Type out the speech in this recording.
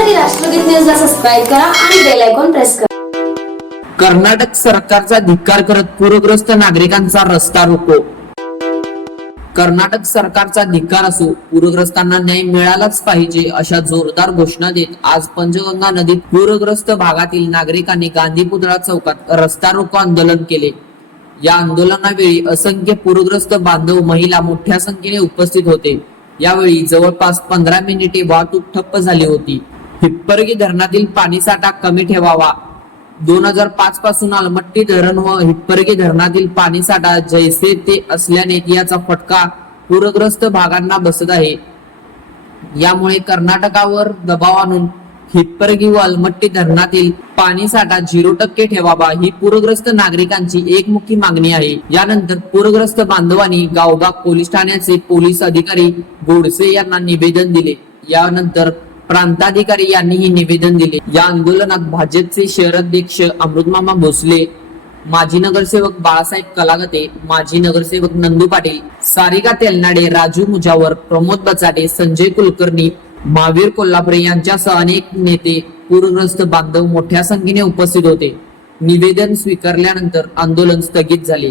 बातम्यांसाठी राष्ट्रगीत न्यूजला सबस्क्राईब करा आणि बेल आयकॉन प्रेस करा. कर्नाटक सरकारचा धिक्कार करत पूरग्रस्त नागरिकांचा रस्ता रोको. कर्नाटक सरकारचा धिक्कार असो पूरग्रस्तांना न्याय मिळालाच पाहिजे अशा जोरदार घोषणा देत आज पंचगंगा नदीत पूरग्रस्त भागातील नागरिकांनी गांधी पुतळा चौकात रस्ता रोको आंदोलन केले. या आंदोलनावेळी असंख्य पूरग्रस्त बांधव महिला मोठ्या संख्येने उपस्थित होते. यावेळी जवळपास पंधरा मिनिटे वाहतूक ठप्प झाली होती. हिप्परगी धरणातील पाणीसाठा कमी ठेवावा. दोन हजार पाच पासून अलमट्टी धरण व हिप्परगी धरणातील पाणीसाठा जैसे ते असल्याने याचा फटका पूरग्रस्त भागांना बसत आहे. यामुळे कर्नाटकावर दबाव आणून हिप्परगी व अलमट्टी धरणातील पाणीसाठा झिरो टक्के ठेवावा ही पूरग्रस्त नागरिकांची एकमुखी मागणी आहे. यानंतर पूरग्रस्त बांधवांनी गावबाग पोलीस ठाण्याचे पोलीस अधिकारी गोडसे यांना निवेदन दिले. यानंतर प्रांताधिकारी यांनीही निवेदन दिले. या आंदोलनात भाजपचे शहराध्यक्ष अमृतमामा भोसले माजी नगरसेवक बाळासाहेब कलागते माजी नगरसेवक नंदू पाटील सारिका तेलनाडे राजू मुजावर प्रमोद बचाटे संजय कुलकर्णी महावीर कोल्हापुरे यांच्यासह अनेक नेते पूरग्रस्त बांधव मोठ्या संख्येने उपस्थित होते. निवेदन स्वीकारल्यानंतर आंदोलन स्थगित झाले.